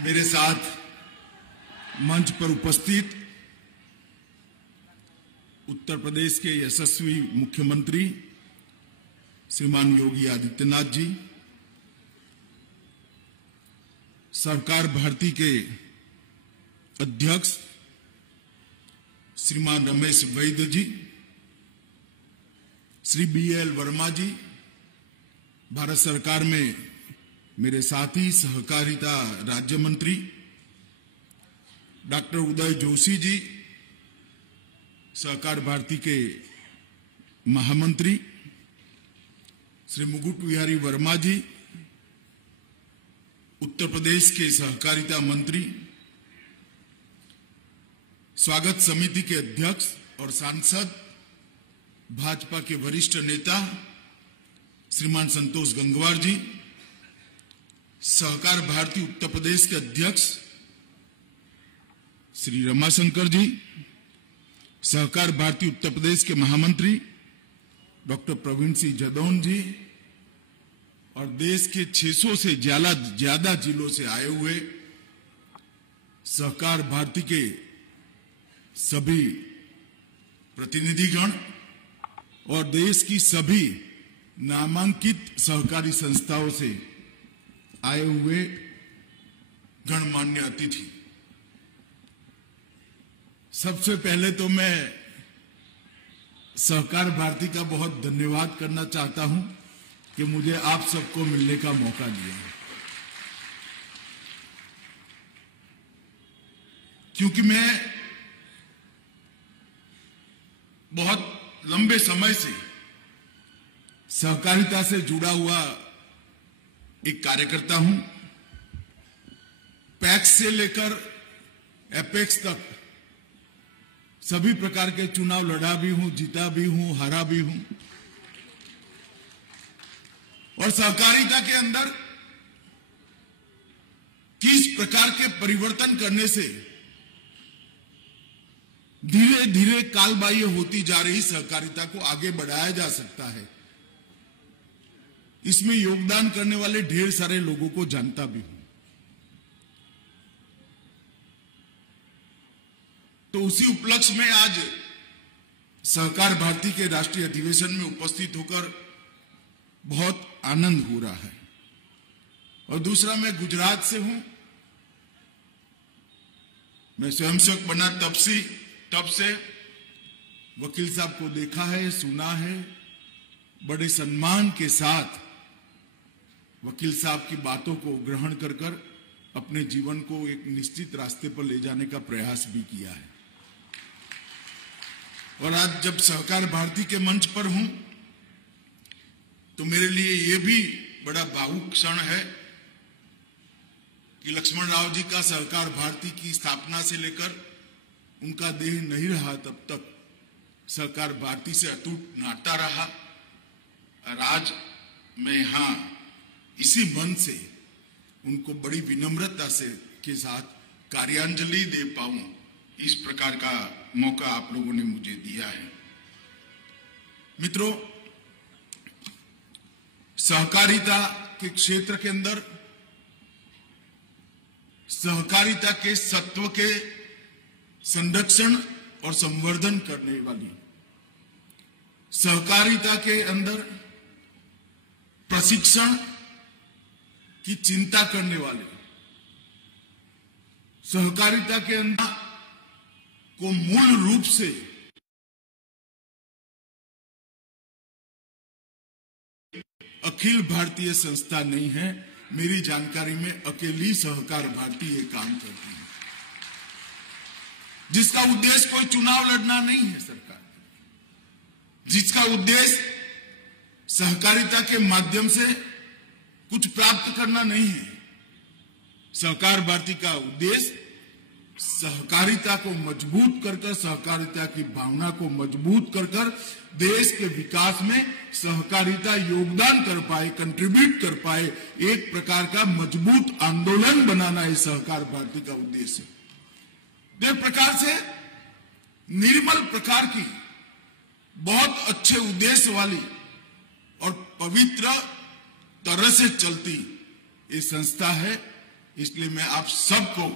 मेरे साथ मंच पर उपस्थित उत्तर प्रदेश के यशस्वी मुख्यमंत्री श्रीमान योगी आदित्यनाथ जी, सहकार भारती के अध्यक्ष श्रीमान रमेश वैद्य जी, श्री BL वर्मा जी, भारत सरकार में मेरे साथी सहकारिता राज्य मंत्री डॉक्टर उदय जोशी जी, सहकार भारती के महामंत्री श्री मुकुट बिहारी वर्मा जी, उत्तर प्रदेश के सहकारिता मंत्री, स्वागत समिति के अध्यक्ष और सांसद भाजपा के वरिष्ठ नेता श्रीमान संतोष गंगवार जी, सहकार भारती उत्तर प्रदेश के अध्यक्ष श्री रमाशंकर जी, सहकार भारती उत्तर प्रदेश के महामंत्री डॉक्टर प्रवीण सिंह जदौन जी और देश के 600 से ज्यादा जिलों से आए हुए सहकार भारती के सभी प्रतिनिधिगण और देश की सभी नामांकित सहकारी संस्थाओं से आए हुए गणमान्य अतिथि, सबसे पहले तो मैं सहकार भारती का बहुत धन्यवाद करना चाहता हूं कि मुझे आप सबको मिलने का मौका दिया, क्योंकि मैं बहुत लंबे समय से सहकारिता से जुड़ा हुआ एक कार्यकर्ता हूं। पैक्स से लेकर एपेक्स तक सभी प्रकार के चुनाव लड़ा भी हूं, जीता भी हूं, हारा भी हूं। और सहकारिता के अंदर किस प्रकार के परिवर्तन करने से धीरे धीरे कालबाह्य होती जा रही सहकारिता को आगे बढ़ाया जा सकता है, इसमें योगदान करने वाले ढेर सारे लोगों को जानता भी हूं। तो उसी उपलक्ष्य में आज सहकार भारती के राष्ट्रीय अधिवेशन में उपस्थित होकर बहुत आनंद हो रहा है। और दूसरा, मैं गुजरात से हूं। मैं स्वयंसेवक बना तब से वकील साहब को देखा है, सुना है, बड़े सम्मान के साथ वकील साहब की बातों को ग्रहण कर अपने जीवन को एक निश्चित रास्ते पर ले जाने का प्रयास भी किया है। और आज जब सहकार भारती के मंच पर हूं तो मेरे लिए यह भी बड़ा भावुक क्षण है कि लक्ष्मण राव जी का सहकार भारती की स्थापना से लेकर उनका देह नहीं रहा तब तक सहकार भारती से अटूट नाता रहा। और आज मैं यहां इसी मन से उनको बड़ी विनम्रता से के साथ कार्यांजलि दे पाऊं, इस प्रकार का मौका आप लोगों ने मुझे दिया है। मित्रों, सहकारिता के क्षेत्र के अंदर सहकारिता के सत्व के संरक्षण और संवर्धन करने वाली, सहकारिता के अंदर प्रशिक्षण की चिंता करने वाले, सहकारिता के अंदर को मूल रूप से अखिल भारतीय संस्था नहीं है। मेरी जानकारी में अकेली सहकार भारती ये काम करती है, जिसका उद्देश्य कोई चुनाव लड़ना नहीं है सरकार, जिसका उद्देश्य सहकारिता के माध्यम से कुछ प्राप्त करना नहीं है। सहकार भारती का उद्देश्य सहकारिता को मजबूत कर सहकारिता की भावना को मजबूत कर देश के विकास में सहकारिता योगदान कर पाए, कंट्रीब्यूट कर पाए, एक प्रकार का मजबूत आंदोलन बनाना है सहकार भारती का उद्देश्य। एक प्रकार से निर्मल प्रकार की बहुत अच्छे उद्देश्य वाली और पवित्र तरह से चलती ये संस्था है इसलिए मैं आप सबको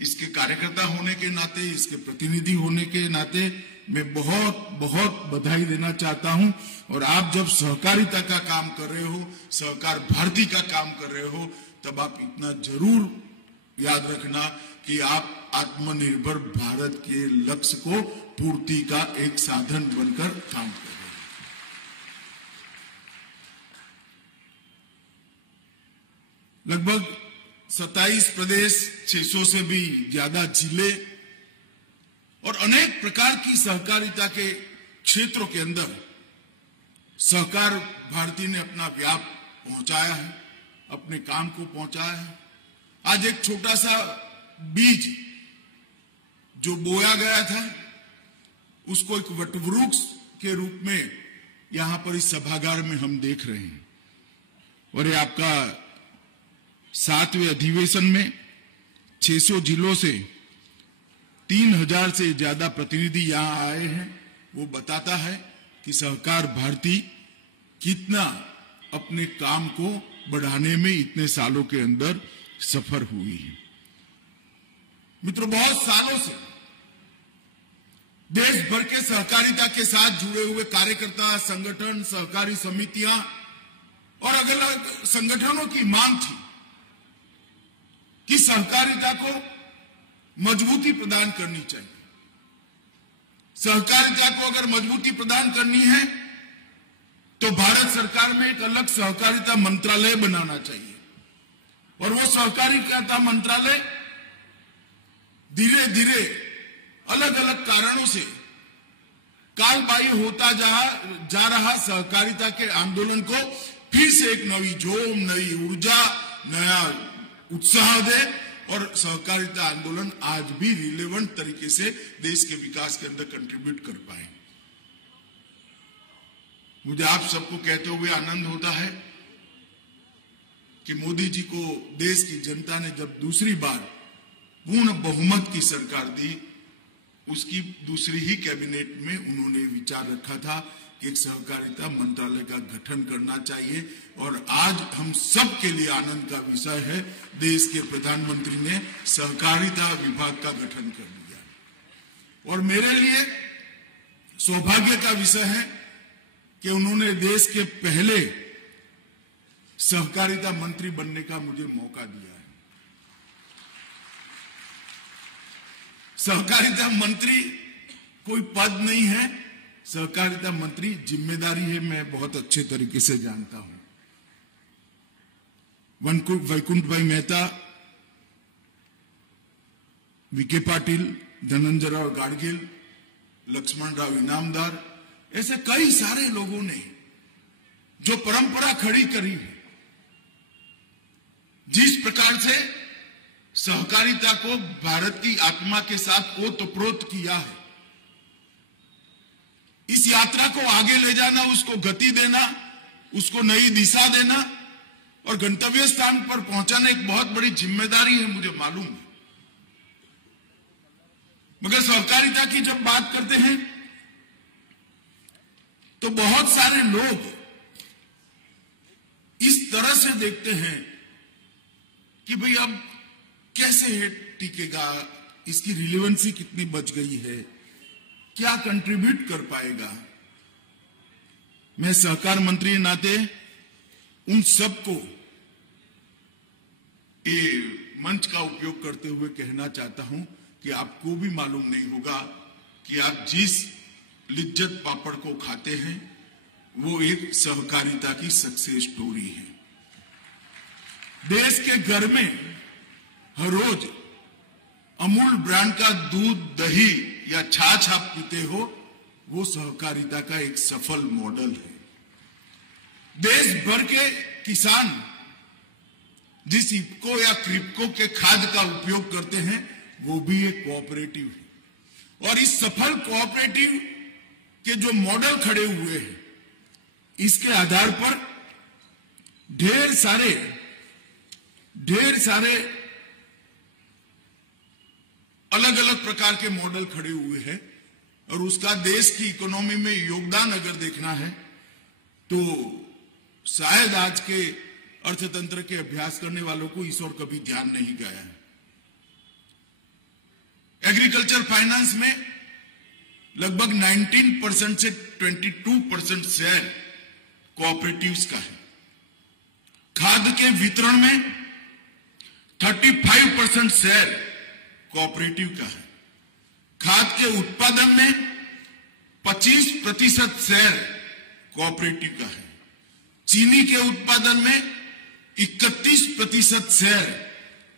इसके कार्यकर्ता होने के नाते, इसके प्रतिनिधि होने के नाते मैं बहुत बहुत बधाई देना चाहता हूं। और आप जब सहकारिता का काम कर रहे हो, सहकार भारती का काम कर रहे हो, तब आप इतना जरूर याद रखना कि आप आत्मनिर्भर भारत के लक्ष्य को पूर्ति का एक साधन बनकर काम कर रहे हैं। लगभग 27 प्रदेश, 600 से भी ज्यादा जिले और अनेक प्रकार की सहकारिता के क्षेत्रों के अंदर सहकार भारती ने अपना व्याप पहुंचाया है, अपने काम को पहुंचाया है। आज एक छोटा सा बीज जो बोया गया था, उसको एक वटवृक्ष के रूप में यहां पर इस सभागार में हम देख रहे हैं। और ये आपका 7वें अधिवेशन में 600 जिलों से 3000 से ज्यादा प्रतिनिधि यहां आए हैं। वो बताता है कि सहकार भारती कितना अपने काम को बढ़ाने में इतने सालों के अंदर सफल हुई है। मित्रों, बहुत सालों से देश भर के सहकारिता के साथ जुड़े हुए कार्यकर्ता, संगठन, सहकारी समितियां और अलग अलग संगठनों की मांग थी कि सहकारिता को मजबूती प्रदान करनी चाहिए। सहकारिता को अगर मजबूती प्रदान करनी है तो भारत सरकार में एक अलग सहकारिता मंत्रालय बनाना चाहिए। और वो सहकारिता मंत्रालय धीरे धीरे अलग अलग कारणों से कालबाह्य होता जा रहा सहकारिता के आंदोलन को फिर से एक नई जोम, नई ऊर्जा, नया उत्साह दे और सहकारिता आंदोलन आज भी रिलेवेंट तरीके से देश के विकास के अंदर कंट्रीब्यूट कर पाए। मुझे आप सबको कहते हुए आनंद होता है कि मोदी जी को देश की जनता ने जब दूसरी बार पूर्ण बहुमत की सरकार दी, उसकी दूसरी ही कैबिनेट में उन्होंने विचार रखा था कि एक सहकारिता मंत्रालय का गठन करना चाहिए। और आज हम सब के लिए आनंद का विषय है, देश के प्रधानमंत्री ने सहकारिता विभाग का गठन कर दिया। और मेरे लिए सौभाग्य का विषय है कि उन्होंने देश के पहले सहकारिता मंत्री बनने का मुझे मौका दिया है। सहकारिता मंत्री कोई पद नहीं है, सहकारिता मंत्री जिम्मेदारी है, मैं बहुत अच्छे तरीके से जानता हूं। वैकुंठ भाई मेहता, वीके पाटिल, धनंजय राव गाडगिल, लक्ष्मण राव इनामदार, ऐसे कई सारे लोगों ने जो परंपरा खड़ी करी है, जिस प्रकार से सहकारिता को भारत की आत्मा के साथ ओतप्रोत किया है, इस यात्रा को आगे ले जाना, उसको गति देना, उसको नई दिशा देना और गंतव्य स्थान पर पहुंचाना एक बहुत बड़ी जिम्मेदारी है, मुझे मालूम है। मगर सहकारिता की जब बात करते हैं तो बहुत सारे लोग इस तरह से देखते हैं कि भाई अब कैसे टिकेगा, इसकी रिलेवेंसी कितनी बच गई है, क्या कंट्रीब्यूट कर पाएगा। मैं सहकार मंत्री के नाते उन सबको ये मंच का उपयोग करते हुए कहना चाहता हूं कि आपको भी मालूम नहीं होगा कि आप जिस लिज्जत पापड़ को खाते हैं वो एक सहकारिता की सक्सेस स्टोरी है। देश के घर में हर रोज अमूल ब्रांड का दूध, दही या छाछ आप पीते हो, वो सहकारिता का एक सफल मॉडल है। देश भर के किसान जिस इफको या क्रिप्को के खाद का उपयोग करते हैं वो भी एक कोऑपरेटिव है। और इस सफल कोऑपरेटिव के जो मॉडल खड़े हुए हैं, इसके आधार पर ढेर सारे अलग अलग प्रकार के मॉडल खड़े हुए हैं। और उसका देश की इकोनॉमी में योगदान अगर देखना है तो शायद आज के अर्थतंत्र के अभ्यास करने वालों को इस ओर कभी ध्यान नहीं गया है। एग्रीकल्चर फाइनेंस में लगभग 19% से 22% शेयर कोऑपरेटिव्स का है। खाद के वितरण में 35% शेयर कोऑपरेटिव का है। खाद के उत्पादन में 25% शेयर कोऑपरेटिव का है। चीनी के उत्पादन में 31% शेयर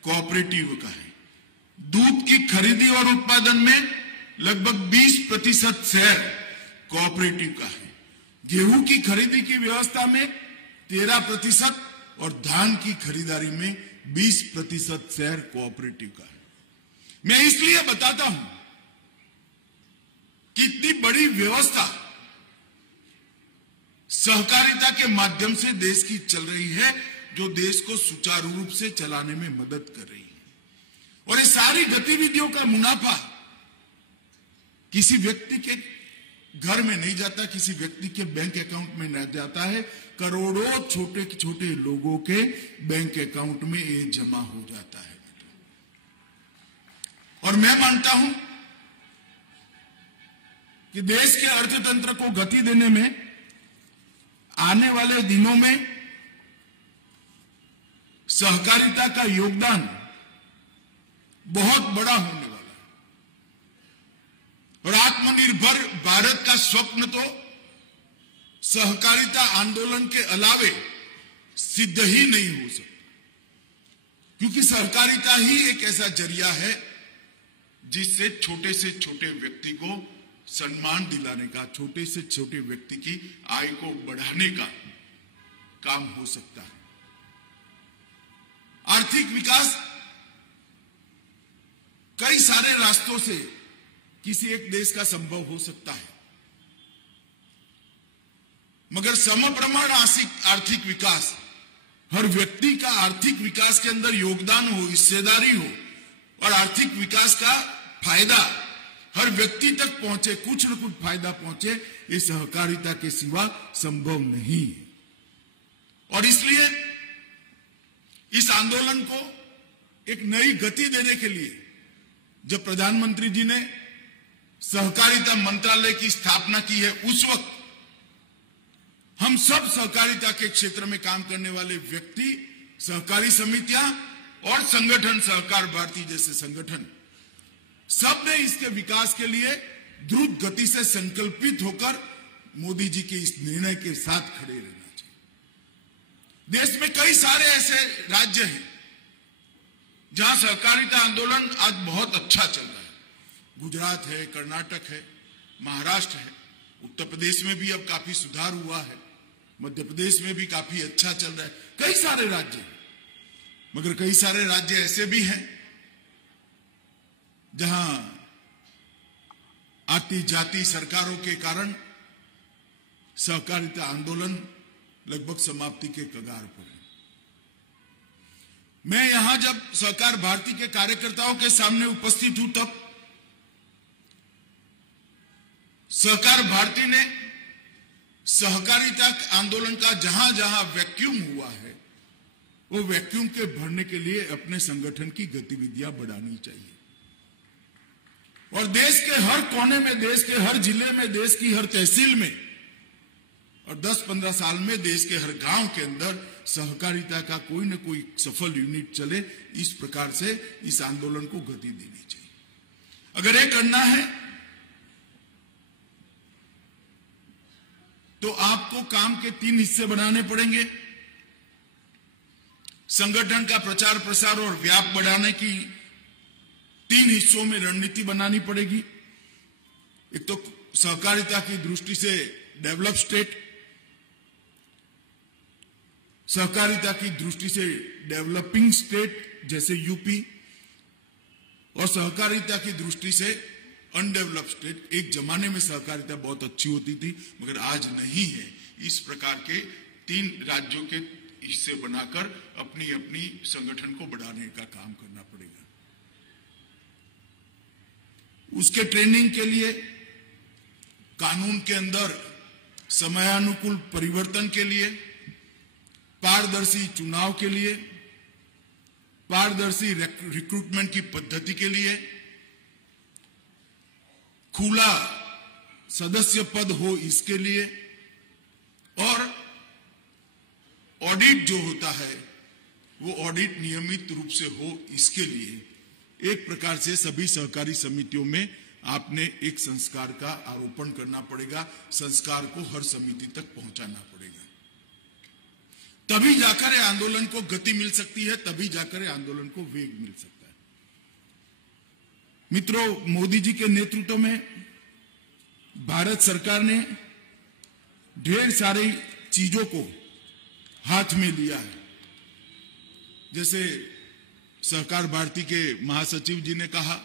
कोऑपरेटिव का है। दूध की खरीदी और उत्पादन में लगभग 20% शेयर कोऑपरेटिव का है। गेहूं की खरीदी की व्यवस्था में 13% और धान की खरीदारी में 20% शेयर कोऑपरेटिव का है। मैं इसलिए बताता हूं कि इतनी बड़ी व्यवस्था सहकारिता के माध्यम से देश की चल रही है, जो देश को सुचारू रूप से चलाने में मदद कर रही है। और ये सारी गतिविधियों का मुनाफा किसी व्यक्ति के घर में नहीं जाता, किसी व्यक्ति के बैंक अकाउंट में नहीं जाता है, करोड़ों छोटे छोटे लोगों के बैंक अकाउंट में ये जमा हो जाता है। और मैं मानता हूं कि देश के अर्थतंत्र को गति देने में आने वाले दिनों में सहकारिता का योगदान बहुत बड़ा होने वाला है। और आत्मनिर्भर भारत का स्वप्न तो सहकारिता आंदोलन के अलावे सिद्ध ही नहीं हो सकता, क्योंकि सहकारिता ही एक ऐसा जरिया है जिससे छोटे से छोटे व्यक्ति को सम्मान दिलाने का, छोटे से छोटे व्यक्ति की आय को बढ़ाने का काम हो सकता है। आर्थिक विकास कई सारे रास्तों से किसी एक देश का संभव हो सकता है, मगर समप्रमाण आर्थिक विकास, हर व्यक्ति का आर्थिक विकास के अंदर योगदान हो, हिस्सेदारी हो और आर्थिक विकास का फायदा हर व्यक्ति तक पहुंचे, कुछ न कुछ फायदा पहुंचे, ये सहकारिता के सिवा संभव नहीं है। और इसलिए इस आंदोलन को एक नई गति देने के लिए जब प्रधानमंत्री जी ने सहकारिता मंत्रालय की स्थापना की है, उस वक्त हम सब सहकारिता के क्षेत्र में काम करने वाले व्यक्ति, सहकारी समितियां और संगठन, सहकार भारती जैसे संगठन, सब ने इसके विकास के लिए द्रुत गति से संकल्पित होकर मोदी जी के इस निर्णय के साथ खड़े रहना चाहिए। देश में कई सारे ऐसे राज्य हैं जहां सहकारिता आंदोलन आज बहुत अच्छा चल रहा है। गुजरात है, कर्नाटक है, महाराष्ट्र है, उत्तर प्रदेश में भी अब काफी सुधार हुआ है, मध्य प्रदेश में भी काफी अच्छा चल रहा है। कई सारे राज्य हैं, मगर कई सारे राज्य ऐसे भी हैं जहां आती जाती सरकारों के कारण सहकारिता आंदोलन लगभग समाप्ति के कगार पर है। मैं यहां जब सहकार भारती के कार्यकर्ताओं के सामने उपस्थित हूं, तब सहकार भारती ने सहकारिता आंदोलन का जहां जहां वैक्यूम हुआ है, वो वैक्यूम के भरने के लिए अपने संगठन की गतिविधियां बढ़ानी चाहिए। और देश के हर कोने में, देश के हर जिले में, देश की हर तहसील में और 10-15 साल में देश के हर गांव के अंदर सहकारिता का कोई न कोई सफल यूनिट चले, इस प्रकार से इस आंदोलन को गति देनी चाहिए। अगर ये करना है तो आपको काम के 3 हिस्से बनाने पड़ेंगे। संगठन का प्रचार प्रसार और व्याप बढ़ाने की 3 हिस्सों में रणनीति बनानी पड़ेगी। एक तो सहकारिता की दृष्टि से डेवलप स्टेट, सहकारिता की दृष्टि से डेवलपिंग स्टेट जैसे यूपी, और सहकारिता की दृष्टि से अनडेवलप्ड स्टेट। एक जमाने में सहकारिता बहुत अच्छी होती थी, मगर आज नहीं है। इस प्रकार के 3 राज्यों के हिस्से बनाकर अपनी अपनी संगठन को बढ़ाने का काम करना पड़ेगा। उसके ट्रेनिंग के लिए कानून के अंदर समयानुकूल परिवर्तन के लिए पारदर्शी चुनाव के लिए, पारदर्शी रिक्रूटमेंट की पद्धति के लिए, खुला सदस्य पद हो इसके लिए, और ऑडिट जो होता है वो ऑडिट नियमित रूप से हो इसके लिए एक प्रकार से सभी सहकारी समितियों में आपने एक संस्कार का आरोपण करना पड़ेगा, संस्कार को हर समिति तक पहुंचाना पड़ेगा। तभी जाकर ये आंदोलन को गति मिल सकती है, तभी जाकर ये आंदोलन को वेग मिल सकता है। मित्रों, मोदी जी के नेतृत्व में भारत सरकार ने ढेर सारी चीजों को हाथ में लिया है। जैसे सहकार भारती के महासचिव जी ने कहा,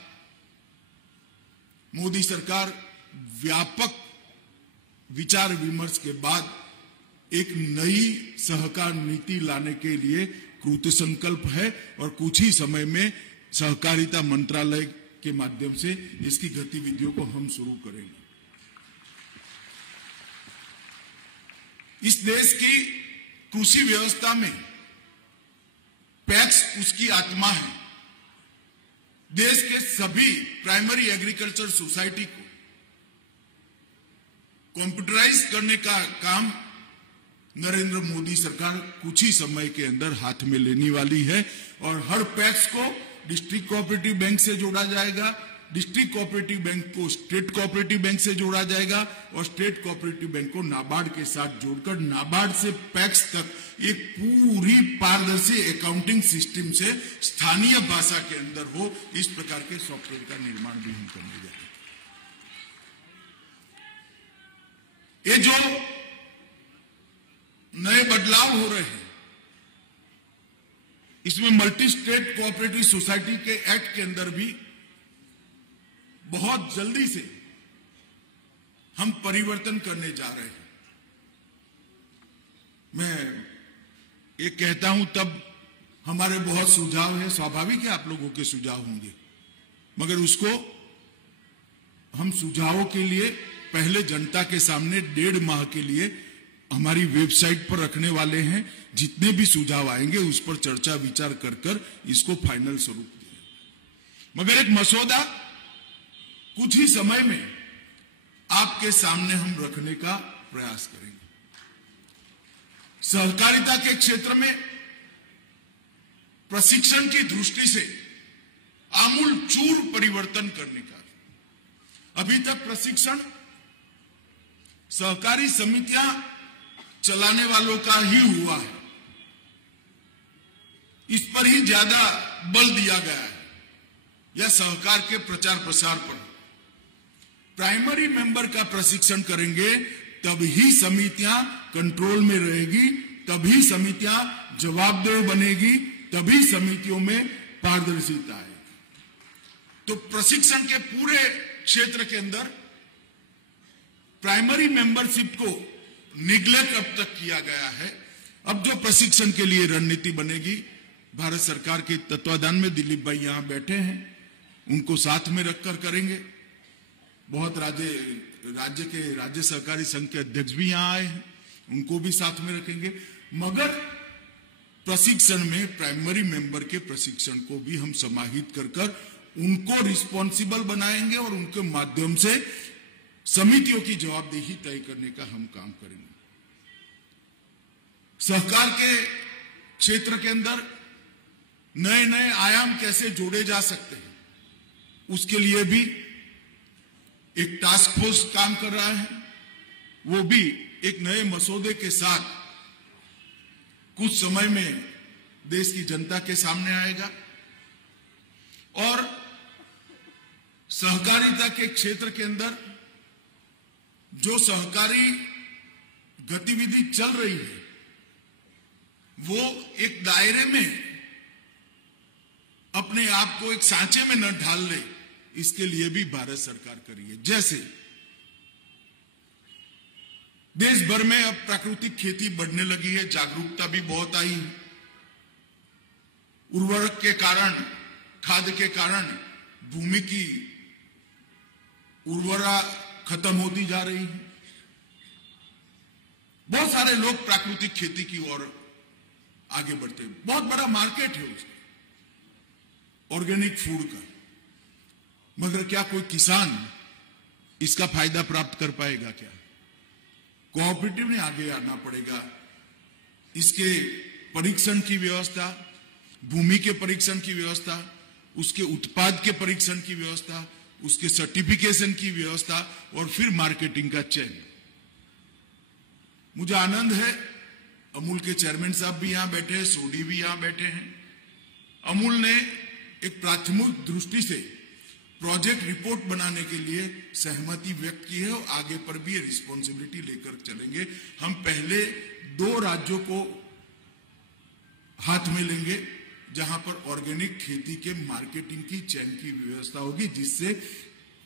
मोदी सरकार व्यापक विचार विमर्श के बाद एक नई सहकार नीति लाने के लिए कृत संकल्प है और कुछ ही समय में सहकारिता मंत्रालय के माध्यम से इसकी गतिविधियों को हम शुरू करेंगे। इस देश की कृषि व्यवस्था में पैक्स उसकी आत्मा है। देश के सभी प्राइमरी एग्रीकल्चर सोसाइटी को कंप्यूटराइज करने का काम नरेंद्र मोदी सरकार कुछ ही समय के अंदर हाथ में लेने वाली है और हर पैक्स को डिस्ट्रिक्ट कोऑपरेटिव बैंक से जोड़ा जाएगा, डिस्ट्रिक्ट कोऑपरेटिव बैंक को स्टेट कोऑपरेटिव बैंक से जोड़ा जाएगा और स्टेट कोऑपरेटिव बैंक को नाबार्ड के साथ जोड़कर नाबार्ड से पैक्स तक एक पूरी पारदर्शी अकाउंटिंग सिस्टम से स्थानीय भाषा के अंदर हो, इस प्रकार के सॉफ्टवेयर का निर्माण भी हम करने जा रहे हैं। ये जो नए बदलाव हो रहे हैं, इसमें मल्टी स्टेट कोऑपरेटिव सोसाइटी के एक्ट के अंदर भी बहुत जल्दी से हम परिवर्तन करने जा रहे हैं। मैं ये कहता हूं तब हमारे बहुत सुझाव है, स्वाभाविक है आप लोगों के सुझाव होंगे, मगर उसको हम सुझावों के लिए पहले जनता के सामने 1.5 माह के लिए हमारी वेबसाइट पर रखने वाले हैं। जितने भी सुझाव आएंगे उस पर चर्चा विचार कर इसको फाइनल स्वरूप दें। मगर एक मसौदा कुछ ही समय में आपके सामने हम रखने का प्रयास करेंगे। सहकारिता के क्षेत्र में प्रशिक्षण की दृष्टि से आमूलचूल परिवर्तन करने का। अभी तक प्रशिक्षण सहकारी समितियां चलाने वालों का ही हुआ है, इस पर ही ज्यादा बल दिया गया है, या सहकार के प्रचार प्रसार पर। प्राइमरी मेंबर का प्रशिक्षण करेंगे तभी समितियां कंट्रोल में रहेगी, तभी समितियां जवाबदेह बनेगी, तभी समितियों में पारदर्शिता आएगी। तो प्रशिक्षण के पूरे क्षेत्र के अंदर प्राइमरी मेंबरशिप को निग्लेक्ट अब तक किया गया है। अब जो प्रशिक्षण के लिए रणनीति बनेगी, भारत सरकार के तत्वाधान में दिलीप भाई यहां बैठे हैं, उनको साथ में रखकर करेंगे। बहुत राज्य के राज्य सहकारी संघ के अध्यक्ष भी यहां आए हैं, उनको भी साथ में रखेंगे। मगर प्रशिक्षण में प्राइमरी मेंबर के प्रशिक्षण को भी हम समाहित कर उनको रिस्पॉन्सिबल बनाएंगे और उनके माध्यम से समितियों की जवाबदेही तय करने का हम काम करेंगे। सहकार के क्षेत्र के अंदर नए नए आयाम कैसे जोड़े जा सकते हैं, उसके लिए भी एक टास्क फोर्स काम कर रहा है। वो भी एक नए मसौदे के साथ कुछ समय में देश की जनता के सामने आएगा और सहकारिता के क्षेत्र के अंदर जो सहकारी गतिविधि चल रही है वो एक दायरे में अपने आप को एक सांचे में न ढाल ले, इसके लिए भी भारत सरकार करी है। जैसे देश भर में अब प्राकृतिक खेती बढ़ने लगी है, जागरूकता भी बहुत आई है। उर्वरक के कारण, खाद के कारण भूमि की उर्वरा खत्म होती जा रही है। बहुत सारे लोग प्राकृतिक खेती की ओर आगे बढ़ते हैं। बहुत बड़ा मार्केट है उसका, ऑर्गेनिक फूड का, मगर क्या कोई किसान इसका फायदा प्राप्त कर पाएगा? क्या कोऑपरेटिव ने आगे आना पड़ेगा। इसके परीक्षण की व्यवस्था, भूमि के परीक्षण की व्यवस्था, उसके उत्पाद के परीक्षण की व्यवस्था, उसके सर्टिफिकेशन की व्यवस्था और फिर मार्केटिंग का चयन। मुझे आनंद है अमूल के चेयरमैन साहब भी यहां बैठे हैं, सोडी भी यहां बैठे हैं। अमूल ने एक प्राथमिक दृष्टि से प्रोजेक्ट रिपोर्ट बनाने के लिए सहमति व्यक्त की है और आगे पर भी ये रिस्पॉन्सिबिलिटी लेकर चलेंगे। हम पहले 2 राज्यों को हाथ में लेंगे जहां पर ऑर्गेनिक खेती के मार्केटिंग की चैन की व्यवस्था होगी, जिससे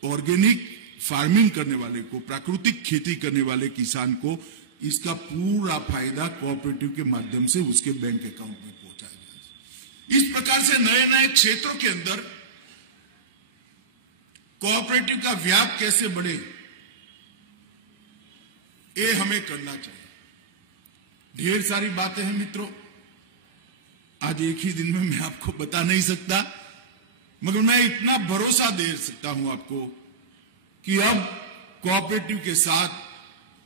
ऑर्गेनिक फार्मिंग करने वाले को, प्राकृतिक खेती करने वाले किसान को इसका पूरा फायदा कोऑपरेटिव के माध्यम से उसके बैंक अकाउंट में पहुंचाया जाए। इस प्रकार से नए नए क्षेत्रों के अंदर कोऑपरेटिव का व्याप कैसे बढ़े, ये हमें करना चाहिए। ढेर सारी बातें हैं मित्रों, आज एक ही दिन में मैं आपको बता नहीं सकता, मगर मैं इतना भरोसा दे सकता हूं आपको कि अब कोऑपरेटिव के साथ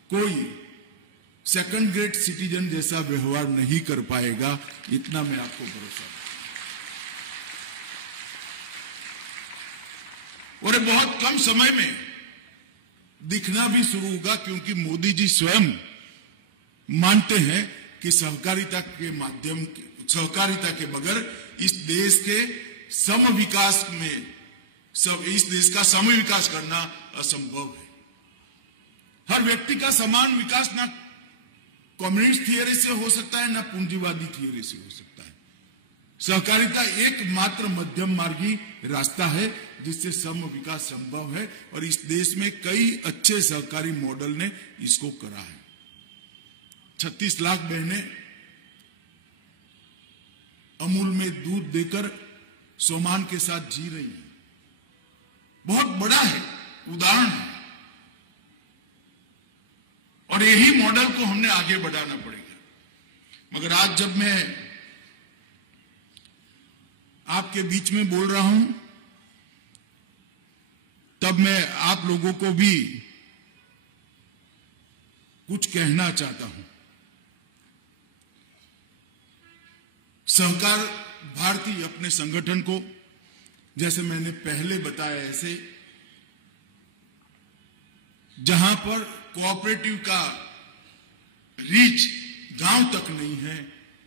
कोई सेकंड ग्रेड सिटीजन जैसा व्यवहार नहीं कर पाएगा, इतना मैं आपको भरोसा दूं। और बहुत कम समय में दिखना भी शुरू होगा, क्योंकि मोदी जी स्वयं मानते हैं कि सहकारिता के बगैर इस देश के सम विकास में इस देश का सम विकास करना असंभव है। हर व्यक्ति का समान विकास ना कम्युनिस्ट थियरी से हो सकता है, ना पूंजीवादी थियरी से हो सकता है। सहकारिता एकमात्र मध्यम मार्गी रास्ता है जिससे सम विकास संभव है, और इस देश में कई अच्छे सहकारी मॉडल ने इसको करा है। 36 लाख बहनें अमूल में दूध देकर सोमान के साथ जी रही हैं। बहुत बड़ा है, उदाहरण है, और यही मॉडल को हमने आगे बढ़ाना पड़ेगा। मगर आज जब मैं आपके बीच में बोल रहा हूं, तब मैं आप लोगों को भी कुछ कहना चाहता हूं। सहकार भारती अपने संगठन को, जैसे मैंने पहले बताया, ऐसे जहां पर कोऑपरेटिव का रीच गांव तक नहीं है,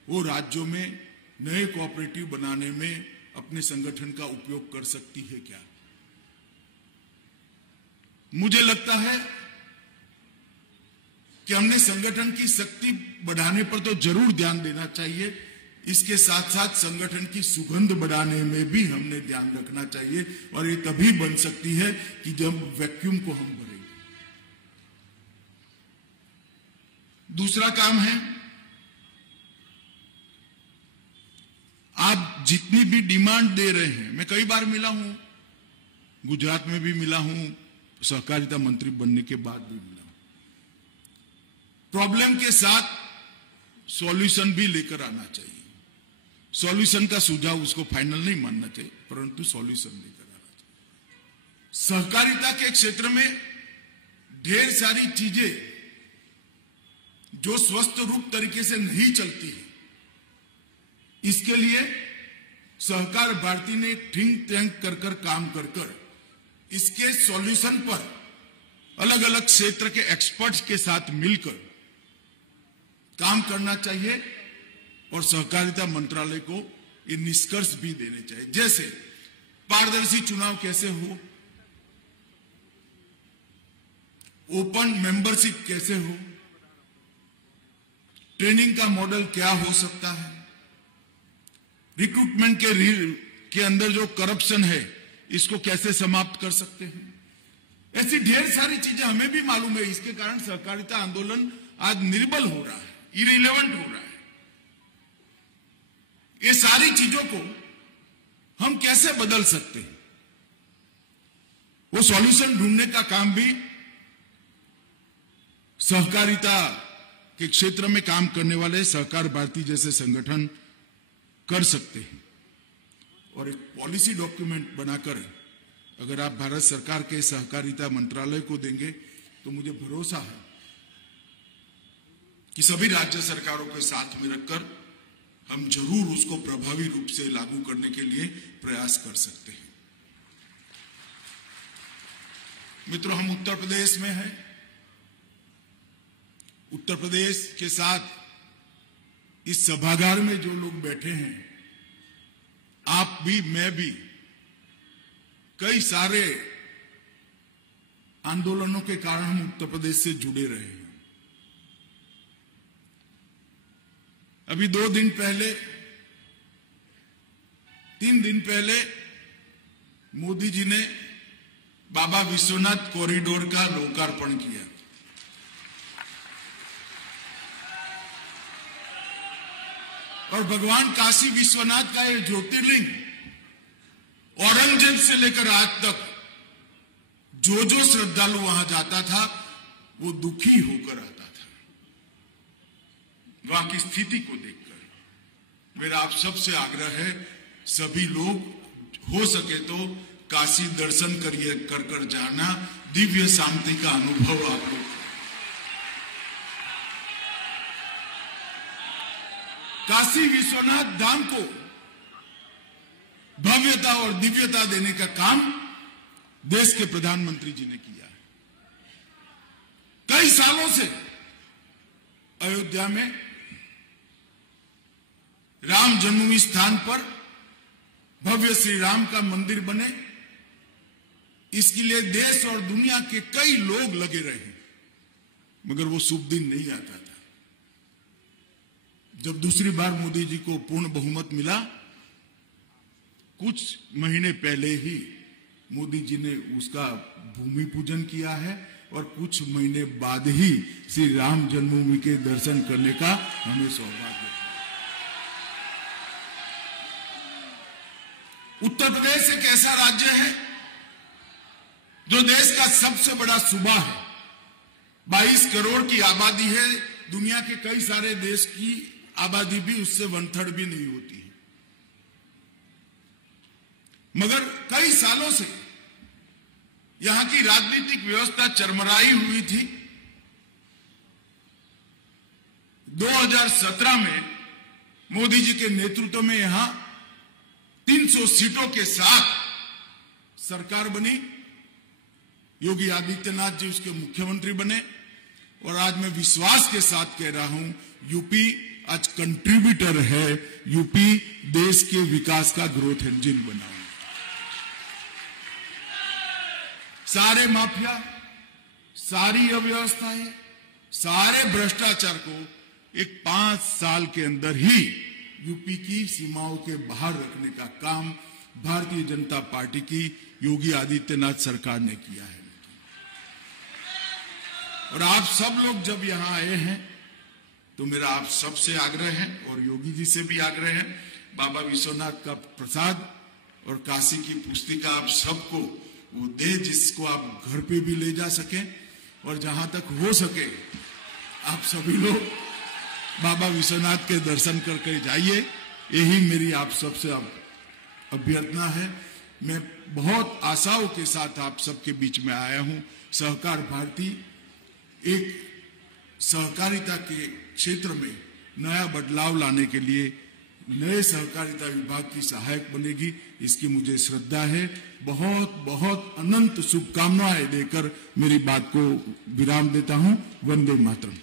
वो राज्यों में नए कोऑपरेटिव बनाने में अपने संगठन का उपयोग कर सकती है क्या? मुझे लगता है कि हमने संगठन की शक्ति बढ़ाने पर तो जरूर ध्यान देना चाहिए, इसके साथ साथ संगठन की सुगंध बढ़ाने में भी हमने ध्यान रखना चाहिए, और ये तभी बन सकती है कि जब वैक्यूम को हम भरेंगे। दूसरा काम है, आप जितनी भी डिमांड दे रहे हैं, मैं कई बार मिला हूं, गुजरात में भी मिला हूं, सहकारिता मंत्री बनने के बाद भी मिला हूं। प्रॉब्लम के साथ सॉल्यूशन भी लेकर आना चाहिए। सॉल्यूशन का सुझाव उसको फाइनल नहीं मानना चाहिए, परंतु सॉल्यूशन लेकर आना चाहिए। सहकारिता के क्षेत्र में ढेर सारी चीजें जो स्वस्थ रूप तरीके से नहीं चलती है, इसके लिए सहकार भारती ने थिंक टैंक कर काम कर इसके सॉल्यूशन पर अलग अलग क्षेत्र के एक्सपर्ट्स के साथ मिलकर काम करना चाहिए, और सहकारिता मंत्रालय को ये निष्कर्ष भी देने चाहिए। जैसे पारदर्शी चुनाव कैसे हो, ओपन मेंबरशिप कैसे हो, ट्रेनिंग का मॉडल क्या हो सकता है, रिक्रूटमेंट के अंदर जो करप्शन है इसको कैसे समाप्त कर सकते हैं। ऐसी ढेर सारी चीजें हमें भी मालूम है। इसके कारण सहकारिता आंदोलन आज निर्बल हो रहा है, इररिलेवेंट हो रहा है। ये सारी चीजों को हम कैसे बदल सकते हैं, वो सॉल्यूशन ढूंढने का काम भी सहकारिता के क्षेत्र में काम करने वाले सहकार भारती जैसे संगठन कर सकते हैं। और एक पॉलिसी डॉक्यूमेंट बनाकर अगर आप भारत सरकार के सहकारिता मंत्रालय को देंगे तो मुझे भरोसा है कि सभी राज्य सरकारों के साथ में रखकर हम जरूर उसको प्रभावी रूप से लागू करने के लिए प्रयास कर सकते हैं। मित्रों, हम उत्तर प्रदेश में हैं। उत्तर प्रदेश के साथ इस सभागार में जो लोग बैठे हैं, आप भी, मैं भी, कई सारे आंदोलनों के कारण हम उत्तर प्रदेश से जुड़े रहे हैं। अभी 2 दिन पहले, 3 दिन पहले मोदी जी ने बाबा विश्वनाथ कॉरिडोर का लोकार्पण किया। और भगवान काशी विश्वनाथ का ये ज्योतिर्लिंग औरंगजेब से लेकर आज तक जो श्रद्धालु वहां जाता था वो दुखी होकर आता था। वहां की स्थिति को देखकर मेरा आप सबसे आग्रह है, सभी लोग हो सके तो काशी दर्शन कर जाना, दिव्य शांति का अनुभव आप लोग। काशी विश्वनाथ धाम को भव्यता और दिव्यता देने का काम देश के प्रधानमंत्री जी ने किया है। कई सालों से अयोध्या में राम जन्मभूमि स्थान पर भव्य श्री राम का मंदिर बने, इसके लिए देश और दुनिया के कई लोग लगे रहे, मगर वो शुभ दिन नहीं आता था। जब दूसरी बार मोदी जी को पूर्ण बहुमत मिला, कुछ महीने पहले ही मोदी जी ने उसका भूमि पूजन किया है और कुछ महीने बाद ही श्री राम जन्मभूमि के दर्शन करने का हमें सौभाग्य। उत्तर प्रदेश एक ऐसा राज्य है जो देश का सबसे बड़ा सूबा है। 22 करोड़ की आबादी है। दुनिया के कई सारे देश की आबादी भी उससे 1/3 भी नहीं होती है। मगर कई सालों से यहां की राजनीतिक व्यवस्था चरमराई हुई थी। 2017 में मोदी जी के नेतृत्व में यहां 300 सीटों के साथ सरकार बनी। योगी आदित्यनाथ जी उसके मुख्यमंत्री बने और आज मैं विश्वास के साथ कह रहा हूं, यूपी आज कंट्रीब्यूटर है। यूपी देश के विकास का ग्रोथ इंजन बना। सारे माफिया, सारी अव्यवस्थाएं, सारे भ्रष्टाचार को एक 5 साल के अंदर ही यूपी की सीमाओं के बाहर रखने का काम भारतीय जनता पार्टी की योगी आदित्यनाथ सरकार ने किया है। और आप सब लोग जब यहां आए हैं तो मेरा आप सबसे आग्रह है और योगी जी से भी आग्रह है, बाबा विश्वनाथ का प्रसाद और काशी की पुस्तिका आप सबको वो दे, जिसको आप घर पे भी ले जा सके और जहां तक हो सके आप सभी लोग बाबा विश्वनाथ के दर्शन करके जाइए। यही मेरी आप सबसे अभ्यर्थना है। मैं बहुत आशाओं के साथ आप सबके बीच में आया हूं। सहकार भारती एक सहकारिता के क्षेत्र में नया बदलाव लाने के लिए नए सहकारिता विभाग की सहायक बनेगी, इसकी मुझे श्रद्धा है। बहुत बहुत अनंत शुभकामनाएं देकर मेरी बात को विराम देता हूं। वंदे मातरम।